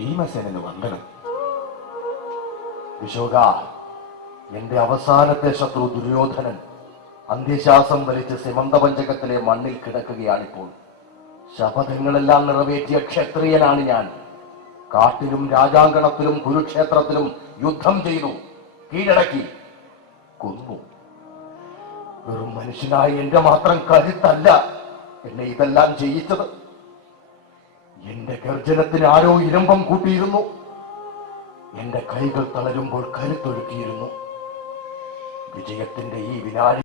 ഭീമസേനന് വന്ദനം. വിശോക, എന്റെ അവസാനത്തെ ശത്രു ദുര്യോധനൻ അന്ത്യശ്വാസം വലിച്ച് സിമന്തപഞ്ചകത്തിലെ മണ്ണിൽ കിടക്കുകയാണിപ്പോൾ. ശപഥങ്ങളെല്ലാം നിറവേറ്റിയ ക്ഷത്രിയനാണ് ഞാൻ. കാട്ടിലും രാജാങ്കണത്തിലും കുരുക്ഷേത്രത്തിലും യുദ്ധം ചെയ്തു, കീഴടക്കി, കൊന്നു. വെറും മനുഷ്യനായി എന്റെ മാത്രം കരുത്തല്ല എന്നെ ഇതെല്ലാം ചെയ്യിച്ചത്. എന്റെ ഗർജനത്തിന് ആരോ ഇരമ്പം കൂട്ടിയിരുന്നു. എന്റെ കൈകൾ തളരുമ്പോൾ കരുത്തൊഴുക്കിയിരുന്നു. വിജയത്തിന്റെ ഈ വിനാഴി